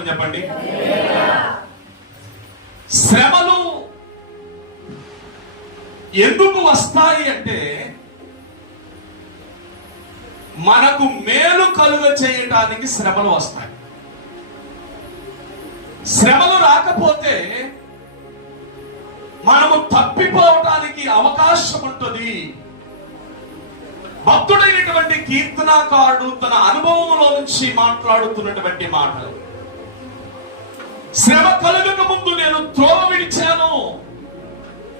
చెప్పండి. శ్రమలు ఎందుకు వస్తాయి అంటే మనకు మేలు కలుగ చేయటానికి శ్రమలు వస్తాయి. శ్రమలు రాకపోతే మనము తప్పిపోవటానికి అవకాశం ఉంటుంది. భక్తుడైనటువంటి కీర్తనాకారుడు తన అనుభవంలో నుంచి మాట్లాడుతున్నటువంటి మాటలు. శ్రమ కలగక ముందు నేను త్రోవ విడిచాను.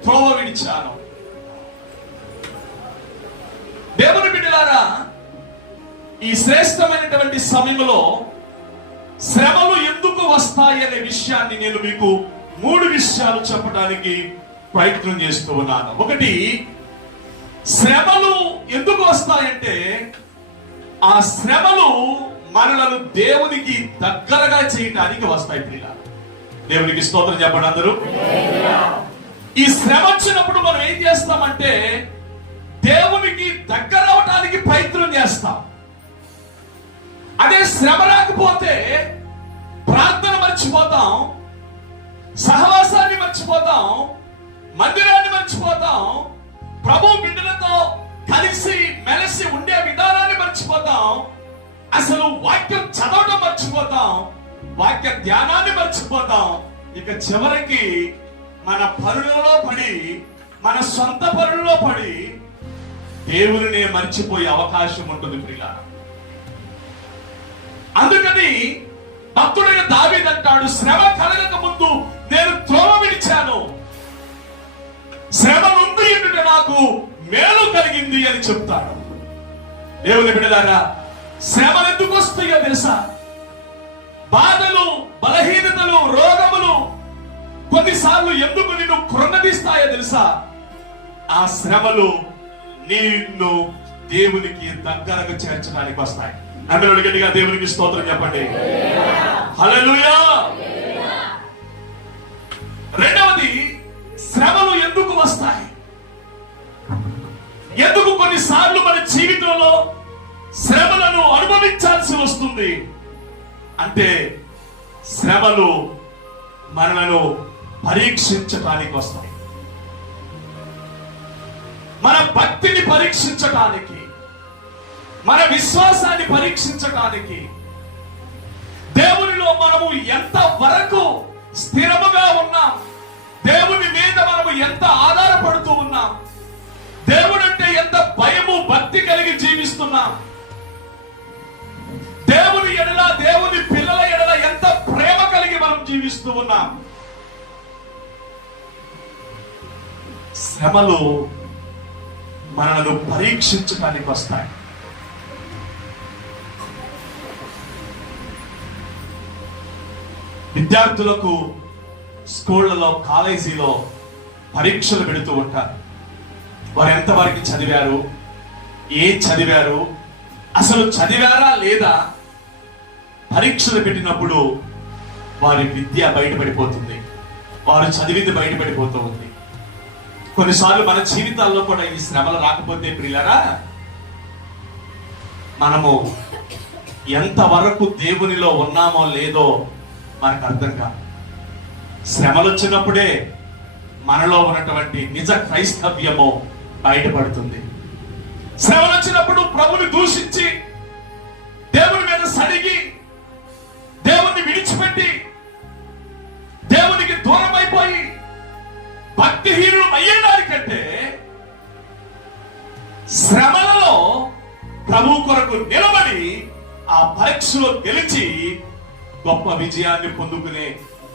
త్రోవ విడిచాను. దేవుని బిడ్డలారా ఈ శ్రేష్టమైనటువంటి సమయంలో శ్రమలు ఎందుకు వస్తాయి అనే విషయాన్ని నేను మీకు మూడు విషయాలు చెప్పడానికి ప్రయత్నం చేస్తూ ఉన్నాను. ఒకటి శ్రమలు ఎందుకు వస్తాయంటే ఆ శ్రమలు మనలను దేవునికి దగ్గరగా చేయటానికి వస్తాయి పిల్ల దేవునికి స్తోత్రం చెప్పండి అందరూ. ఈ శ్రమ వచ్చినప్పుడు మనం ఏం చేస్తామంటే దేవునికి దగ్గర అవటానికి ప్రయత్నం చేస్తాం. అదే శ్రమ రాకపోతే ప్రార్థన మర్చిపోతాం సహవాసాన్ని మర్చిపోతాం మందిరాన్ని మర్చిపోతాం ప్రభు బిడ్డలతో కలిసి మెలిసి ఉండే విధానాన్ని మర్చిపోతాం అసలు వాక్యం చదవడం మర్చిపోతాం వాక్య ధ్యానాన్ని మర్చిపోతాం. ఇక చివరికి మన పనులలో పడి మన సొంత పనుల్లో పడి దేవుని మర్చిపోయే అవకాశం ఉంటుంది ప్రిలా అందుకని భక్తుడైన దావీదంటాడు శ్రమ కలగక ముందు నేను త్రోవ విడిచాను. శ్రమ నుండి నాకు మేలు కలిగింది అని చెప్తాడు. దేవుని బిడ్డలారా శ్రమలు ఎందుకు వస్తాయో తెలుసా? బాధలు బలహీనతలు రోగములు కొన్నిసార్లు ఎందుకు నిన్ను కృంగదీస్తాయో తెలుసా? ఆ శ్రమలు నిన్ను దేవునికి దగ్గరగా చేర్చడానికి వస్తాయి. అందరూ గట్టిగా దేవునికి స్తోత్రం చెప్పండి. హలలుయా రెండవది శ్రమలు ఎందుకు వస్తాయి? ఎందుకు కొన్నిసార్లు మన జీవితంలో శ్రమలను అనుభవించాల్సి వస్తుంది? అంటే శ్రమలు మనలను పరీక్షించటానికి వస్తాయి. మన భక్తిని పరీక్షించటానికి మన విశ్వాసాన్ని పరీక్షించటానికి దేవునిలో మనము జీవిస్తూ ఉన్నాం. శ్రమలు మనలను పరీక్షించడానికి వస్తాయి. విద్యార్థులకు స్కూళ్ళలో కాలేజీలో పరీక్షలు పెడుతూ ఉంటారు. వారు ఎంతవరకు చదివారు? ఏ చదివారు? అసలు చదివారా లేదా? పరీక్షలు పెట్టినప్పుడు వారి విద్య బయటపడిపోతుంది. వారు చదివింది బయటపడిపోతూ ఉంది. కొన్నిసార్లు మన జీవితాల్లో కూడా ఈ శ్రమలు రాకపోతే ప్రియులరా మనము ఎంతవరకు దేవునిలో ఉన్నామో లేదో మనకు అర్థం కాదు. శ్రమలు వచ్చినప్పుడే మనలో ఉన్నటువంటి నిజ క్రైస్తవ్యము బయటపడుతుంది. శ్రమలు వచ్చినప్పుడు ప్రభుని దూషించి దేవుని మీద సడిగి దేవుణ్ణి విడిచిపెట్టి దేవునికి దూరం అయిపోయి భక్తిహీనులు అయ్యేదానికంటే శ్రమలలో ప్రభు కొరకు నిలబడి ఆ పరీక్షలో గెలిచి గొప్ప విజయాన్ని పొందుకునే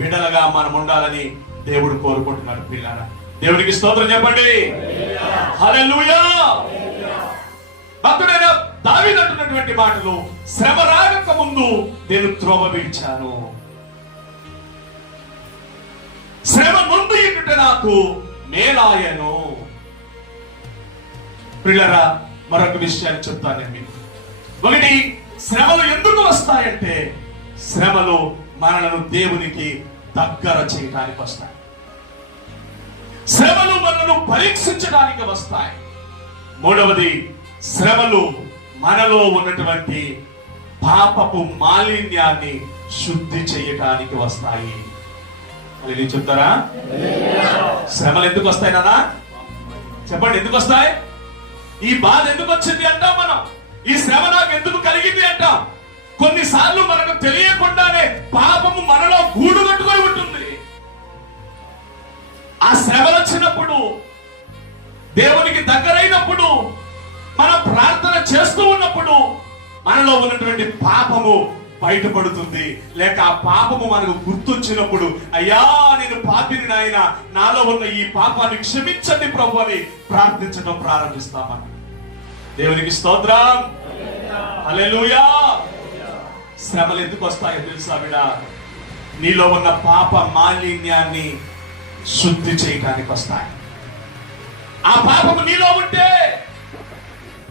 బిడలగా మనం ఉండాలని దేవుడు కోరుకుంటున్నాడు పిల్లల దేవుడికి స్తోత్రం చెప్పండి. హల్లెలూయా. భక్తుడైన దావిదంటున్నటువంటి మాటలు శ్రమ రాక ముందు నేను త్రోవ విడిచాను. శ్రమ ముందు నాకు మేలాయను. ప్రిలరా మరొక విషయాన్ని చెప్తాను నేను మీకు. ఒకటి శ్రమలు ఎందుకు వస్తాయంటే శ్రమలు మనలను దేవునికి దగ్గర చేయడానికి వస్తాయి. శ్రమలు మనను పరీక్షించడానికి వస్తాయి. మూడవది శ్రమలు మనలో ఉన్నటువంటి పాపపు మాలిన్యాన్ని శుద్ధి చేయటానికి వస్తాయి. అది చెప్తారా? శ్రమలు ఎందుకు వస్తాయి నాన్న? చెప్పండి ఎందుకు వస్తాయి? ఈ బాధ ఎందుకు వచ్చింది అంటాం మనం? ఈ శ్రమ నాకు ఎందుకు కలిగింది అంటాం? కొన్నిసార్లు మనకు తెలియకుండానే పాపము మనలో గూడు కట్టుకొని ఉంటుంది. ఆ శ్రమలు వచ్చినప్పుడు దేవునికి దగ్గరైనప్పుడు మనం ప్రార్థన చేస్తూ ఉన్నప్పుడు మనలో ఉన్నటువంటి పాపము బయటపడుతుంది. లేక ఆ పాపము మనకు గుర్తొచ్చినప్పుడు అయ్యా నేను పాపిని నాయన నాలో ఉన్న ఈ పాపాన్ని క్షమించండి ప్రభు అని ప్రార్థించడం ప్రారంభిస్తామని దేవునికి స్తోత్రం. అలెలుయా శ్రమలు ఎందుకు వస్తాయో తెలుసా విడ నీలో ఉన్న పాప మాలిన్యాన్ని శుద్ధి చేయడానికి వస్తాయి. ఆ పాపము నీలో ఉంటే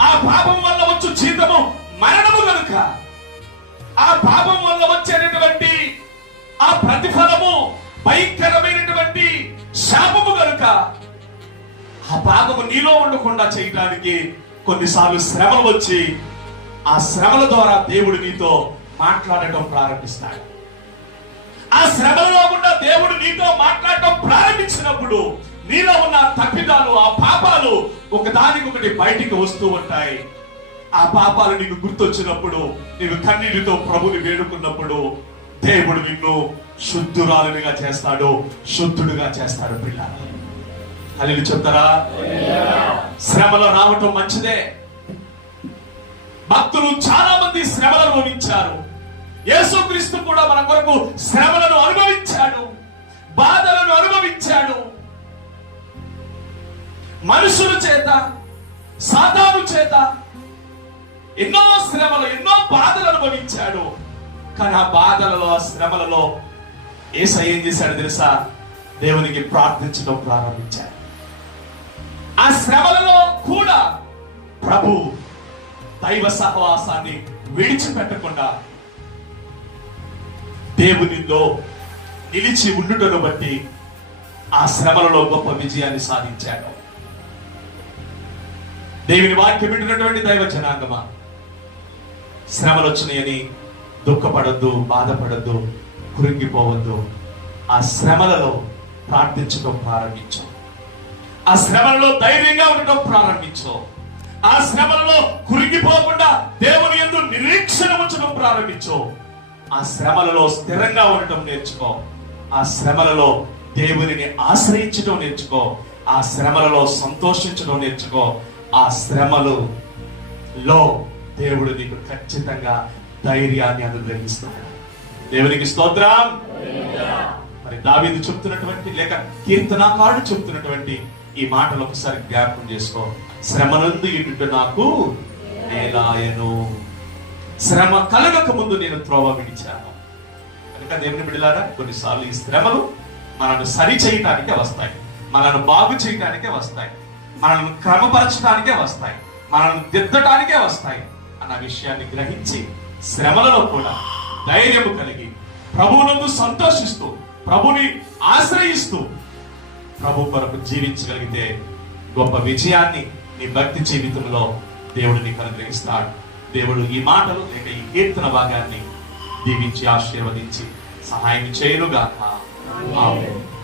ఆ పాపం వల్ల వచ్చు జీతము మరణము కనుక ఆ పాపం వల్ల వచ్చేటటువంటి ఆ ప్రతిఫలము భయంకరమైనటువంటి శాపము కనుక ఆ పాపము నీలో ఉండకుండా చేయడానికి కొన్నిసార్లు శ్రమలు వచ్చి ఆ శ్రమల ద్వారా దేవుడు నీతో మాట్లాడటం ప్రారంభిస్తాడు. ఆ శ్రమలో ఉన్న దేవుడు నీతో మాట్లాడటం ప్రారంభించినప్పుడు నీలో ఉన్న తప్పిదాలు ఆ పాపాలు ఒకదానికొకటి బయటికి వస్తూ ఉంటాయి. ఆ పాపాలు నీకు గుర్తొచ్చినప్పుడు నీవు కన్నీటితో ప్రభుని వేడుకున్నప్పుడు దేవుడు నిన్ను శుద్ధురాలునిగా చేస్తాడు శుద్ధుడుగా చేస్తాడు పిల్ల. అది చెప్తారా? శ్రమలో రావటం మంచిదే. భక్తులు చాలా మంది శ్రమలను అనుభవించారు. యేసుక్రీస్తు కూడా మన కొరకు శ్రమలను అనుభవించాడు బాధలను అనుభవించాడు. మనుషుల చేత సాధారు చేత ఎన్నో శ్రమలు ఎన్నో బాధలు అనుభవించాడు. కానీ ఆ బాధలలో ఆ శ్రమలలో ఏస ఏం చేశాడు తెలుసా? దేవునికి ప్రార్థించడం ప్రారంభించాడు. ఆ శ్రమలలో కూడా ప్రభు దైవ సహవాసాన్ని విడిచిపెట్టకుండా దేవునిలో నిలిచి ఉండుటను బట్టి ఆ శ్రమలలో గొప్ప విజయాన్ని సాధించాడు. దేవుని వాక్యం వింటున్నటువంటి దైవ జనాంగమా? శ్రమలు వచ్చినాయని దుఃఖపడద్దు బాధపడద్దు కురింగిపోవద్దు. ఆ శ్రమలలో ప్రార్థించడం ప్రారంభించు. ఆ శ్రమలలో ధైర్యంగా ఉండటం ప్రారంభించు. ఆ శ్రమలలో కురిగిపోకుండా దేవుని ఎందు నిరీక్షణ ఉంచడం ప్రారంభించు. ఆ శ్రమలలో స్థిరంగా ఉండటం నేర్చుకో. ఆ శ్రమలలో దేవునిని ఆశ్రయించడం నేర్చుకో. ఆ శ్రమలలో సంతోషించడం నేర్చుకో. ఆ శ్రమలు లో దేవుడు నీకు ఖచ్చితంగా ధైర్యాన్ని అనుగ్రహిస్తాడు. దేవునికి స్తోత్రం. మరి దావీదు చెప్తున్నటువంటి లేక కీర్తనాకారుడు చెప్తున్నటువంటి ఈ మాటలు ఒకసారి జ్ఞాపకం చేసుకో. శ్రమనందు ఇటు నాకు నేలాయను శ్రమ కలగక ముందు నేను త్రోవ విడిచాను. కనుక దేవుని బిడ్డలారా కొన్నిసార్లు ఈ శ్రమలు మనల్ని సరి చేయటానికే వస్తాయి. మనల్ని బాగు చేయటానికే వస్తాయి. మనల్ని క్రమపరచడానికే వస్తాయి. మనల్ని దిద్దటానికే వస్తాయి. అన్న విషయాన్ని గ్రహించి శ్రమలలో కూడా ధైర్యము కలిగి ప్రభువునందు సంతోషిస్తూ ప్రభుని ఆశ్రయిస్తూ ప్రభు కొరకు జీవించగలిగితే గొప్ప విజయాన్ని నీ భక్తి జీవితంలో దేవుడు నీకు అనుగ్రహిస్తాడు. దేవుడు ఈ మాటలు లేక ఈ కీర్తన భాగాన్ని దీవించి ఆశీర్వదించి సహాయం చేయనుగాక. ఆమేన్.